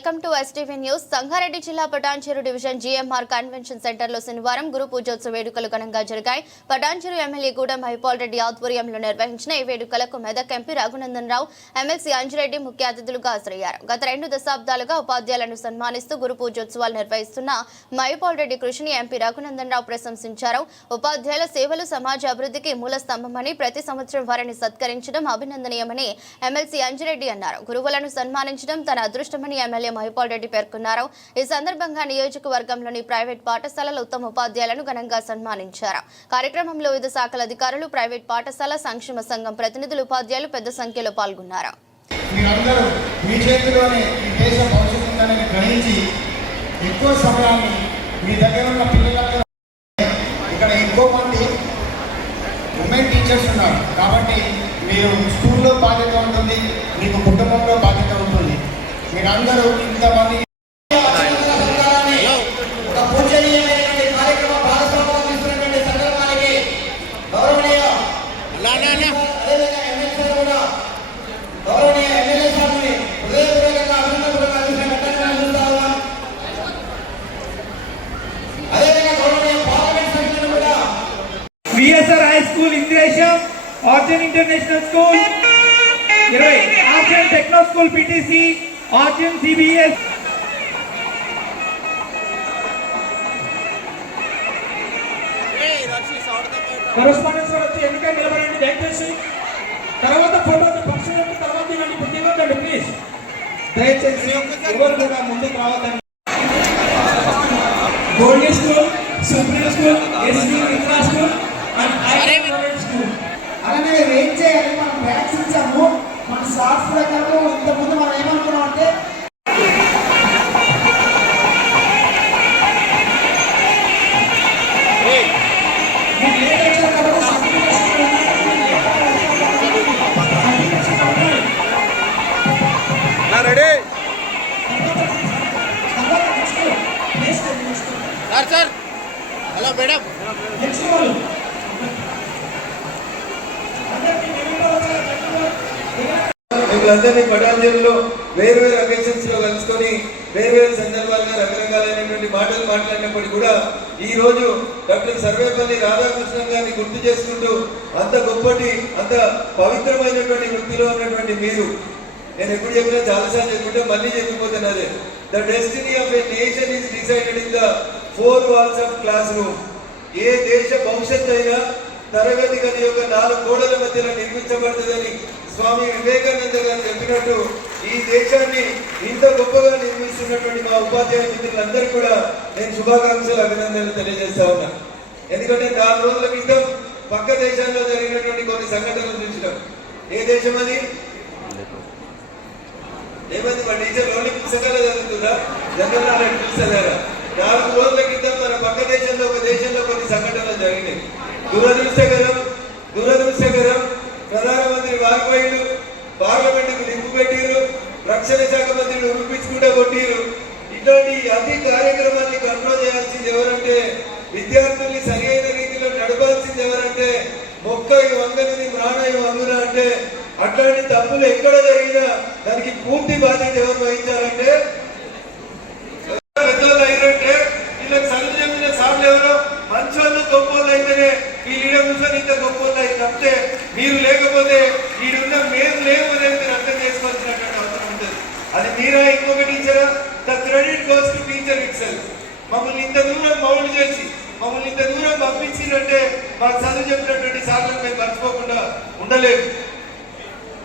Welcome to STV news Sangareddy జిల్లా Patancheru division GMR convention సెంటర్లో శనివారం గురు పూజోత్సవ వేడుకలు ఘనంగా జరిగాయి. పటాన్చెరు ఎమ్మెల్యే గూడెం హైపాల్ రెడ్డి ఆధ్వర్యంలో నిర్వహించిన ఈ వేడుకలకు మెదక్ ఎంపీ రఘునందన్ రావు ఎమ్మెల్సీ అంజిరెడ్డి ముఖ్య అతిథులుగా హాజరయ్యారు. గత రెండు దశాబ్దాలుగా ఉపాధ్యాయులను సన్మానిస్తూ గురు పూజోత్సవాలు నిర్వహిస్తున్న మహిపాల్ రెడ్డి కృషిని ఎంపీ రఘునందన్ రావు ప్రశంసించారు. ఉపాధ్యాయుల సేవలు సమాజ అభివృద్ధికి మూల స్తంభమని ప్రతి సంవత్సరం వారిని సత్కరించడం అభినందనీయమని ఎమ్మెల్సీ అంజిరెడ్డి అన్నారు. గురువులను సన్మానించడం తన అదృష్టమని ఎమ్మెల్యే మహిపాల్ రెడ్డి పేర్కొన్నారు. ఈ సందర్భంగా నియోజకవర్గంలోని ప్రైవేట్ పాఠశాలల ఉత్తమ ఉపాధ్యాయులను ఘనంగా సన్మానించారు. కార్యక్రమంలో వివిధ శాఖల అధికారులు ప్రైవేట్ పాఠశాల సంక్షేమ సంఘం ప్రతినిధులు ఉపాధ్యాయులు పెద్ద సంఖ్యలో పాల్గొన్నారు. మీరందరూ మీ చేతిలోనే ఈ దేశ భవిష్యత్తు ఉందని గ్రహించి ఎక్కువ సమయాన్ని మీ దగ్గర ఉన్న పిల్లలందరూ ఇక్కడ ఎక్కువ మంది ఉమెన్ టీచర్స్ ఉన్నారు. కాబట్టి మీరు స్కూల్లో బాధ్యత ఉంటుంది మీకు కుటుంబంలో బాధ్యత ఉంటుంది మీరందరూ ఇంతమంది ఆర్జన్ సిబిఎస్ కరస్పాండెన్స్ వచ్చి ఎన్నిక నిలబడండి దయచేసి. తర్వాత ఫోటో పర్సనల్ తర్వాత ఇప్పుడు ఇవ్వకండి ప్లీజ్ దయచేసి ఎవరు కూడా ముందుకు రావద్దండి. Golden school supreme school SP Indra school and school అలానే మేము ఏం చేయాలి? మనం వ్యాక్సిన్ ఇచ్చాము మన స్టాఫ్ ప్రకారం ఇంతకుముందు హలో మేడం. నెక్స్ట్ పటాంజలిలో వేరు వేరు అకేషన్స్లో కలుసుకొని వేరు వేరు సందర్భాలుగా రకరకాలైనటువంటి మాటలు మాట్లాడినప్పటికీ కూడా ఈ రోజు డాక్టర్ సర్వేపల్లి రాధాకృష్ణన్ గారిని గుర్తు చేసుకుంటూ అంత గొప్పటి అంత పవిత్రమైనటువంటి వృత్తిలో ఉన్నటువంటి మీరు. నేను ఎప్పుడు చెప్పినా చాలాసార్లు చెప్పుకుంటే మళ్ళీ చెప్పిపోతున్నది. The destiny of a nation is decided in the four walls of class room. ఏ దేశ భవిష్యత్తు అయినా తరగతి గది యొక్క నాలుగు గోడల మధ్యలో నిర్మించబడుతుందని స్వామి వివేకానంద గారు చెప్పినట్టు ఈ దేశాన్ని ఇంత గొప్పగా నిర్మిస్తున్నటువంటి మా ఉపాధ్యాయ మిత్రులందరూ కూడా నేను శుభాకాంక్షలు అభినందనలు తెలియజేస్తా ఉన్నా. ఎందుకంటే నాలుగు రోజుల క్రితం పక్క దేశాల్లో జరిగినటువంటి కొన్ని సంఘటనలు చూసినాం. ఏ దేశం అది? ఏమైంది? మా టీచర్లోని పుస్తకాలు చదువుతుందా జనరల్ నాలెడ్జ్ నాలుగు రోజుల దేశంలో కొన్ని సంఘటనలు జరిగినాయి. దురదృష్టకరం దురదృష్టకరం ప్రధానమంత్రి వారిపోయిండు పార్లమెంటుకు లింపు పెట్టిరు రక్షణ శాఖ మంత్రిని ఉరిపించుకుంటే కొట్టిరు ఇటువంటి అతి కార్యక్రమాన్ని కంట్రోల్ చేయాల్సింది ఎవరంటే విద్యార్థుల్ని సరి అయిన రీతిలో నడపాల్సింది ఎవరంటే మొక్క వంగనిది ప్రాణయం వంగున అంటే అట్లాంటి తప్పులు ఎక్కడ జరిగినా దానికి పూర్తి బాధ్యత ఎవరు వహించాలంటే పెద్దోళ్ళు అయినట్టే వీళ్ళకి చదువు చెప్పిన సార్లు ఎవరో మంచోళ్ళు గొప్పోళ్ళు అయితేనే వీళ్ళు ఈడ కూర్చొని ఇంత గొప్పోళ్ళు అయితే తప్పితే మీరు లేకపోతే ఈడున్న మేము లేవు అనేది మీరు అర్థం చేసుకోవాల్సినటువంటి అవసరం ఉంటుంది అది మీరా ఇంకొక టీచరా the credit goes to teacher itself మమ్మల్ని ఇంత దూరం మౌలు చేసి మమ్మల్ని ఇంత దూరం పంపించిందంటే మాకు చదువు చెప్పినటువంటి సార్లు మేము మర్చిపోకుండా ఉండలేదు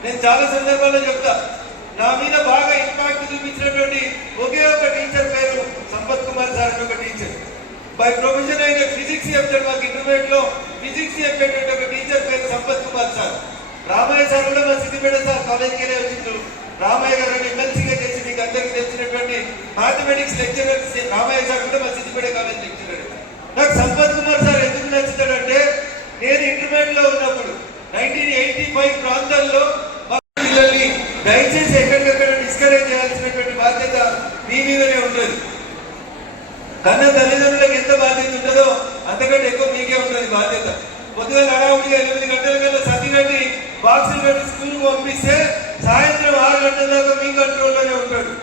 నేను చాలా సందర్భాల్లో చెప్తా నా మీద బాగా ఇంపాక్ట్ చూపించినటువంటి ఒకే ఒక టీచర్ పేరు సంపత్ కుమార్ సార్ అని ఒక టీచర్ బై ప్రొఫెషన్ అయిన ఫిజిక్స్ చెప్తాడు మాకు ఇంటర్మీడియట్లో ఫిజిక్స్ చెప్పేటువంటి ఒక టీచర్ పేరు సంపత్ కుమార్ సార్. రామయ్య సార్ కూడా మా సిద్దిపేట సార్ కాలేజీకి వచ్చిండ్రు రామయ్య గారు అందరికీ తెలిసినటువంటి మ్యాథమెటిక్స్ లెక్చరర్ రామయ్య సార్ కూడా మా సిద్దిపేట కాలేజ్ లెక్చరర్ నాకు సంపత్ కుమార్ సార్ ఎందుకు నచ్చుతాడంటే నేను ఇంటర్మీడియట్లో ఉన్నప్పుడు నైన్టీన్ ఎయిటీ ఫైవ్ ప్రాంతాల్లో పిల్లల్ని దయచేసి ఎక్కడికక్కడ డిస్కరేజ్ చేయాల్సినటువంటి బాధ్యత మీ మీదనే ఉండదు. కన్న తల్లిదండ్రులకు ఎంత బాధ్యత ఉంటుందో అంతకంటే ఎక్కువ మీకే ఉంటుంది బాధ్యత. పొద్దున హడావుడిగా ఎనిమిది గంటల కల్లా సతి కట్టి బాక్సులు కట్టి స్కూల్కి పంపిస్తే సాయంత్రం ఆరు గంటల దాకా మీ కంట్రోల్లోనే ఉంటాడు.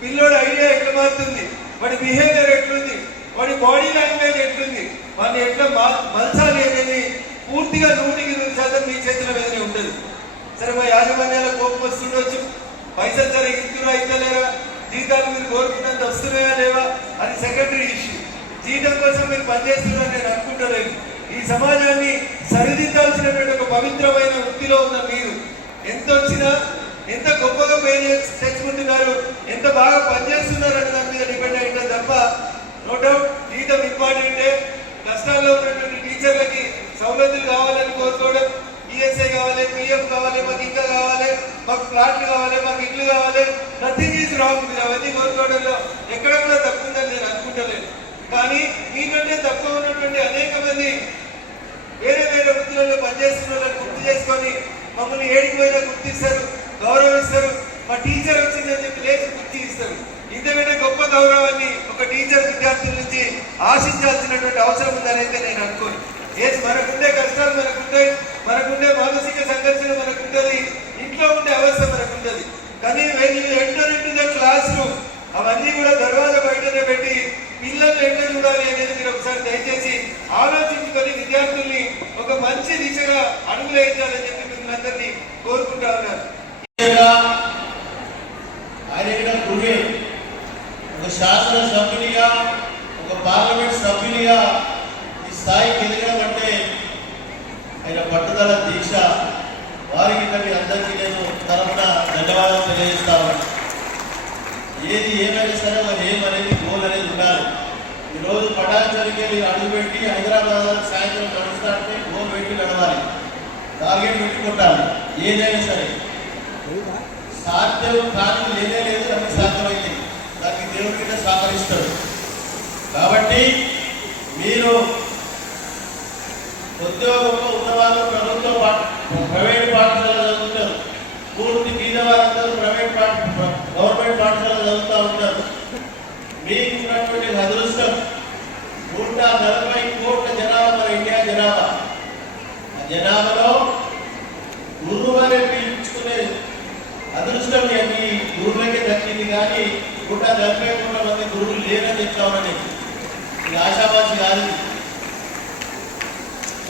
పిల్లోడు ఎట్లా మారుతుంది? వాడి బిహేవియర్ ఎట్లుంది? వాడి బాడీ లాంగ్వేజ్ ఎట్లుంది? వాడిని ఎట్లా మలసాలి అనేది పూర్తిగా నూటికి నూరు శాతం మీ చేతుల మీదనే ఉంటుంది. సరే మా యాజమాన్యాల కోపం వస్తుండొచ్చు. పైసలు సరే ఇస్తున్నా ఇస్తలేరా జీతాలు మీరు కోరుకున్నంత వస్తున్నాయా లేవా? అది సెకండరీ ఇష్యూ జీతం కోసం మీరు పనిచేస్తున్నారని నేను అనుకుంటలేను ఈ సమాజాన్ని సరిదిద్దాల్సినటువంటి ఒక పవిత్రమైన వృత్తిలో ఉన్న మీరు. ఎంత వచ్చినా ఎంత గొప్పగా పేరు చేసి- తెచ్చుకుంటున్నారు ఎంత బాగా పనిచేస్తున్నారు అని దాని మీద డిపెండ్ అయింటే తప్ప నో డౌట్ జీతం ఇంపార్టెంటే కష్టాల్లో ఉన్నటువంటి టీచర్లకి సౌలతులు కావాలని కోరుకోవడం ఈఎస్ఐ కావాలి పిఎఫ్ కావాలి మాకు ఇంకా కావాలి మాకు ప్లాట్లు కావాలి మాకు ఇల్లు కావాలి. నథింగ్ ఈజ్ రాంగ్ మీరు అవన్నీ కోరుకోవడంలో ఎక్కడ కూడా తక్కువ ఉందని నేను అనుకుంటలేను కానీ మీకంటే తక్కువ ఉన్నటువంటి అనేక మంది వేరే వేరే వృత్తులలో పనిచేస్తున్న వాళ్ళని గుర్తు చేసుకొని మమ్మల్ని ఏడికి పోయినా గుర్తిస్తారు. గౌరవిస్తారు. మా టీచర్ వచ్చిందని చెప్పి లేచి గుర్తి ఇస్తారు. ఇంతకంటే గొప్ప గౌరవాన్ని ఒక టీచర్ విద్యార్థుల నుంచి ఆశించాల్సినటువంటి అవసరం ఉందని అయితే నేను అనుకోను. ఏది మనకుండే కష్టాలు మనకుంటాయి మనకుండే మానసిక సంఘర్షణ మనకుంటుంది ఇంట్లో ఉండే అవస్థ మనకుంటుంది. కానీ when enter in class room అవన్నీ కూడా దర్వాజా బయటనే పెట్టి పిల్లలు ఎట్లా చూడాలి అనేది మీరు ఒకసారి దయచేసి ఆలోచించుకొని విద్యార్థుల్ని ఒక మంచి దిశగా అడుగులేయించాలని చెప్పి మిమ్మల్ని అందరినీ కోరుకుంటా ఉన్నారు ఆయన ఇక్కడ గురువే. ఒక శాసన సభ్యునిగా ఒక పార్లమెంట్ సభ్యునిగా ఈ స్థాయికి ఎదగడం ఆయన పట్టుదల దీక్ష. వారికి మీ అందరికీ నేను తరఫున ధన్యవాదాలు తెలియజేస్తా ఉన్నాను ఏది ఏమైనా సరే మరి ఏమనేది గోల్ అనేది ఉండాలి. ఈరోజు పటాచారికి వెళ్ళి అడుగుపెట్టి హైదరాబాద్ సాయంత్రం సాయంత్రం నడుస్తారంటే గోల్ పెట్టి నడవాలి. టార్గెట్ పెట్టుకుంటాను ఏదైనా సరే. సాధ్యం కాని లేనే లేదు దానికి సాధ్యమైంది. దానికి దేవుడి కింద సహకరిస్తాడు కాబట్టి మీరు ఉద్యోగంలో ఉన్నవాళ్ళు ప్రభుత్వ పాఠ ప్రైవేట్ పాఠశాల చదువుతారు. పూర్తి మీద వారందరూ ప్రైవేట్ పాఠ గవర్నమెంట్ పాఠశాల చదువుతూ ఉంటారు. మీకు ఉన్నటువంటి అదృష్టం నూట నలభై కోట్ల జనాభా మన ఇండియా జనాభా ఆ జనాభాలో గురువు అనే పిలుచుకునే అదృష్టం మీ గురువులకే దక్కింది కానీ నూట నలభై కోట్ల మంది గురువులు ఇది ఆశావాసి కాదు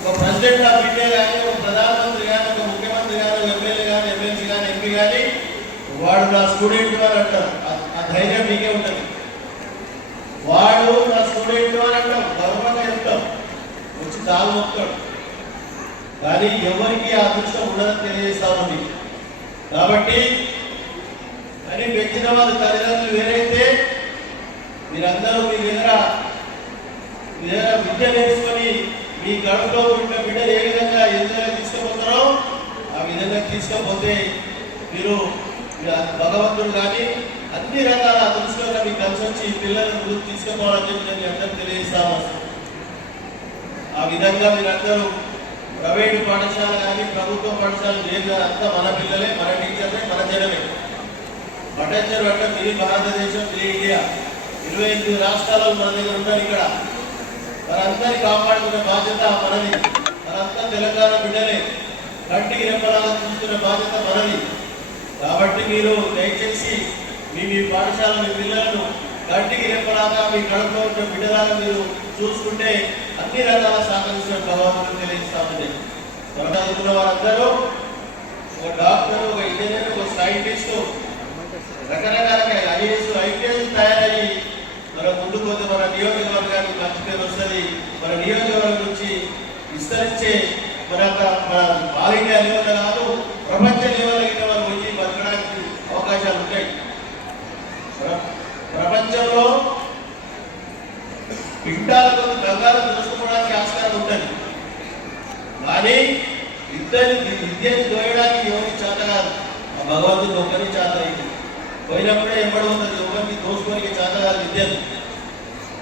ఒక ప్రెసిడెంట్ ఆఫ్ ఇండియా కానీ ఒక ప్రధానమంత్రి కానీ ఒక ముఖ్యమంత్రి కానీ ఒక ఎమ్మెల్యే కానీ ఎమ్మెల్సీ కానీ ఎంపీ కానీ వాడు నా స్టూడెంట్ అని అంటారు. ఆ- ధైర్యం మీకే ఉంటుంది. వాడు నా స్టూడెంట్ అని అంటాం. గర్వంగా చెప్తాం. వచ్చి దాని మొత్తాడు కానీ ఎవరికి ఆ అదృష్టం ఉండదని తెలియజేస్తాము మీకు కాబట్టి అని పెంచిన వాళ్ళ తల్లిదండ్రులు వేరైతే మీరందరూ మీ దగ్గర మీ దగ్గర విద్య నేర్చుకొని మీ కడుపులో ఉన్న బిడ్డలు ఏ విధంగా ఏదైనా తీసుకుపోతారో ఆ విధంగా తీసుకపోతే మీరు భగవంతుడు కానీ అన్ని రకాల దృష్టిలో మీకు కలిసి వచ్చి పిల్లలను ముందుకు తీసుకుపోవాలని చెప్పి నేను అందరూ తెలియజేస్తాము ఆ విధంగా మీరందరూ ప్రైవేట్ పాఠశాల కానీ ప్రభుత్వ పాఠశాల లేదు అంతా మన పిల్లలే మన టీచర్లే మన జనమే. భట్టాచారు అంటే మీ భారతదేశం మీ ఇండియా. ఇరవై ఎనిమిది రాష్ట్రాలు మన దగ్గర ఉన్నారు ఇక్కడ. మనందరినీ కాపాడుకునే బాధ్యత మనది. మనంతా తెలంగాణ బిడ్డలే. కంటికి రెప్పలాగా చూస్తున్న బాధ్యత మనది. కాబట్టి మీరు దయచేసి మీ మీ పాఠశాల మీ పిల్లలను కంటికి రెప్పలాగా మీ కడుపులో ఉన్న బిడ్డలాగా మీరు చూసుకుంటే అన్ని రకాల సహకరించిన భగవంతుడు తెలియజేస్తామని త్వరగా చదువుకున్న వారందరూ ఒక డాక్టర్ ఒక ఇంజనీర్ ఒక సైంటిస్టు రకరకాల పోతే మన నియోజకవర్గానికి మంచి పేరు వస్తుంది మన నియోజకవర్గం నుంచి విస్తరించే మన మన ఆల్ ఇండియా లెవెల్ కాదు ప్రపంచ లెవెల్ అయిన వాళ్ళు వచ్చి బతకడానికి అవకాశాలు ఉంటాయి ప్రపంచంలో పిండాలకు బంగారం దోసుకోవడానికి ఆస్కారం ఉంటుంది కానీ ఇద్దరి విద్యను దోయడానికి ఎవరి చేత కాదు ఆ భగవంతుడు ఒక్కరి చేత అయింది పోయినప్పుడే ఎంబడి ఉన్నది ఒకరికి దోసుకోనికి చేత కాదు విద్యను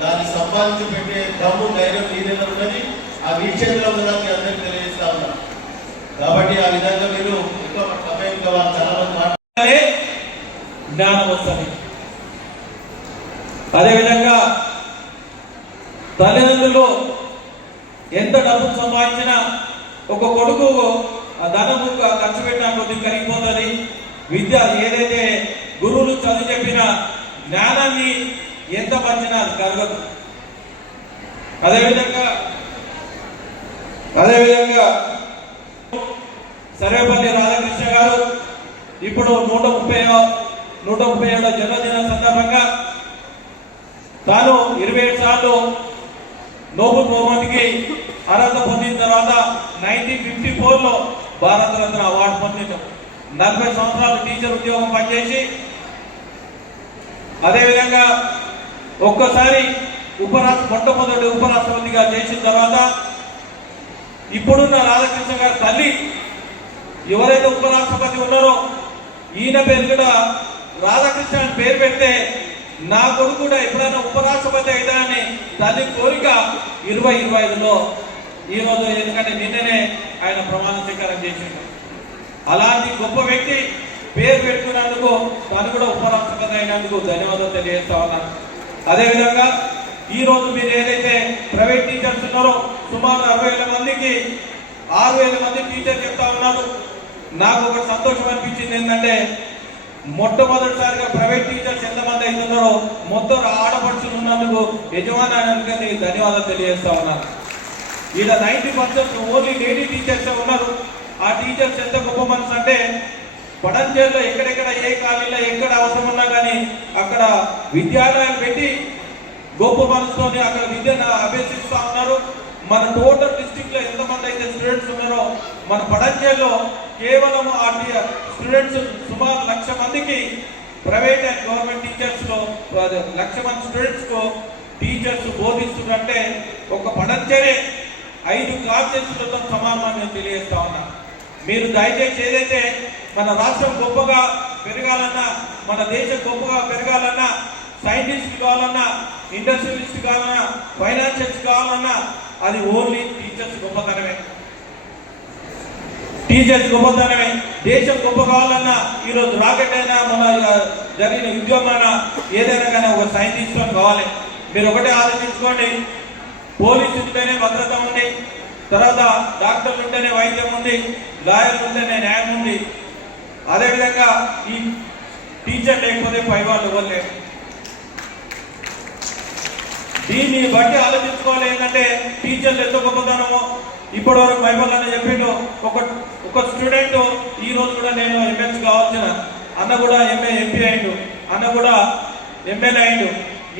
దాన్ని సంపాదించి పెట్టే దమ్ము ధైర్యం నీళ్ళలో ఉన్నది. ఆ వీక్షణలో ఉన్నదాన్ని అందరికి తెలియజేస్తా ఉన్నాం. కాబట్టి ఆ విధంగా మీరు ఎక్కువ సమయం కావాలి చాలా మంది మాట్లాడే జ్ఞానం వస్తుంది అదేవిధంగా తల్లిదండ్రులు ఎంత డబ్బు సంపాదించినా ఒక కొడుకు ఆ ధనము ఖర్చు పెట్టినా కొద్దిగా కరిగిపోతుంది. విద్య ఏదైతే గురువులు చదువు చెప్పిన జ్ఞానాన్ని ఎంత పంచినా అది కరగదు. అదేవిధంగా అదేవిధంగా సర్వేపల్లి రాధాకృష్ణ గారు ఇప్పుడు నూట ముప్పై నూట ముప్పై ఏడో జన్మదిన సందర్భంగా తాను ఇరవై ఏడు సార్లు నోబుల్ బహుమతికి అర్హత పొందిన తర్వాత నైన్టీన్ ఫిఫ్టీ ఫోర్లో భారతరత్న అవార్డు పొందిన నలభై సంవత్సరాలు టీచర్ ఉద్యోగం పనిచేసి అదేవిధంగా ఒక్కసారి ఉపరాష్ట్ర మొట్టమొదటి ఉపరాష్ట్రపతిగా చేసిన తర్వాత ఇప్పుడున్న రాధాకృష్ణ గారి తల్లి ఎవరైతే ఉపరాష్ట్రపతి ఉన్నారో ఈయన పేరు కూడా రాధాకృష్ణ పేరు పెడితే నా కొడుకు కూడా ఎప్పుడైనా ఉపరాష్ట్రపతి అవుతానని తల్లి కోరిక ఇరవై ఇరవై ఐదులో ఈ రోజు ఎందుకంటే నిన్ననే ఆయన ప్రమాణ స్వీకారం చేసిండు. అలాంటి గొప్ప వ్యక్తి పేరు పెట్టుకున్నందుకు తను కూడా ఉపరాష్ట్రపతి అయినందుకు ధన్యవాదాలు తెలియజేస్తా ఉన్నాను. అదేవిధంగా ఈరోజు మీరు ఏదైతే ప్రైవేట్ టీచర్స్ ఉన్నారో సుమారు అరవై వేల మందికి ఆరు వేల మంది టీచర్ చెప్తా ఉన్నారు. నాకు ఒక సంతోషం అనిపించింది ఏంటంటే మొట్టమొదటిసారిగా ప్రైవేట్ టీచర్స్ ఎంతమంది అవుతున్నారో మొత్తం ఆడపడుచులు ఉన్నందుకు యజమానానికి ధన్యవాదాలు తెలియజేస్తా ఉన్నాను ఇలా ninety percent only lady teachers ఉన్నారు. ఆ టీచర్స్ ఎంత గొప్ప మనసు అంటే పడంచేరులో ఎక్కడెక్కడ ఏ కాలనీలో ఎక్కడ అవసరం ఉన్నా కానీ అక్కడ విద్యాలయాలు పెట్టి గొప్ప మనసుతోని అక్కడ విద్యను అభ్యసిస్తూ ఉన్నారు. మన టోటల్ డిస్టిక్లో ఎంతమంది అయితే స్టూడెంట్స్ ఉన్నారో మన పడంచేరులో కేవలం ఆ స్టూడెంట్స్ సుమారు లక్ష మందికి ప్రైవేట్ అండ్ గవర్నమెంట్ టీచర్స్లో లక్ష మంది స్టూడెంట్స్కు టీచర్స్ బోధిస్తున్నారంటే ఒక పడంచేరే ఐదు క్లాసెస్లతో సమానం అని తెలియజేస్తా ఉన్నా. మీరు దయచేసి ఏదైతే మన రాష్ట్రం గొప్పగా పెరగాలన్నా మన దేశం గొప్పగా పెరగాలన్నా సైంటిస్ట్ కావాలన్నా ఇండస్ట్రియలిస్ట్ కావాలన్నా ఫైనాన్షియల్స్ కావాలన్నా అది ఓన్లీ టీచర్స్ గొప్పతనమే. టీచర్స్ గొప్పతనమే. దేశం గొప్ప కావాలన్నా ఈరోజు రాకెట్ అయినా మన జరిగిన ఉద్యోగం అయినా ఏదైనా కానీ ఒక సైంటిస్ట్ కావాలి. మీరు ఒకటే ఆలోచించుకోండి. పోలీసు ఉంటేనే భద్రత ఉంది. తర్వాత డాక్టర్లు ఉంటేనే వైద్యం ఉంది. లాయర్లు ఉంటేనే న్యాయం ఉంది. అదేవిధంగా ఈ టీచర్ లేకపోతే పై వాళ్ళు ఎవరు దీన్ని బట్టి ఆలోచించుకోవాలి ఏంటంటే టీచర్లు ఎంత గొప్పతనమో ఇప్పటి వరకు బైబల్ అని చెప్పిండు. ఒక ఒక స్టూడెంట్ ఈ రోజు కూడా నేను ఎంఎస్ కావాల్సిన అన్న కూడా ఎంఏ ఎంపీ అయిండు. అన్న కూడా ఎమ్మెల్యే అయిండు.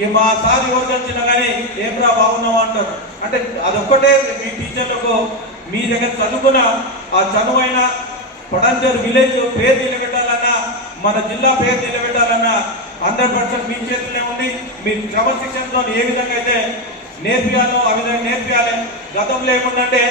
ఈ మా సార్ ఎవరికి వచ్చినా కానీ ఏం రా బాగున్నావు అంటారు. అంటే అదొక్కటే మీ టీచర్లకు మీ దగ్గర చదువుకున్న ఆ చదువైన పడంజర్ విలేజ్ పేరు నిలబెట్టాలన్నా మన జిల్లా పేరు నిలబెట్టాలన్నా హండ్రెడ్ పర్సెంట్ మీ చేతిలో ఉంది మీ క్రమశిక్షణలో ఏ విధంగా అయితే నేర్పియాలో ఆ విధంగా నేర్పియాలి గతంలో ఏముందంటే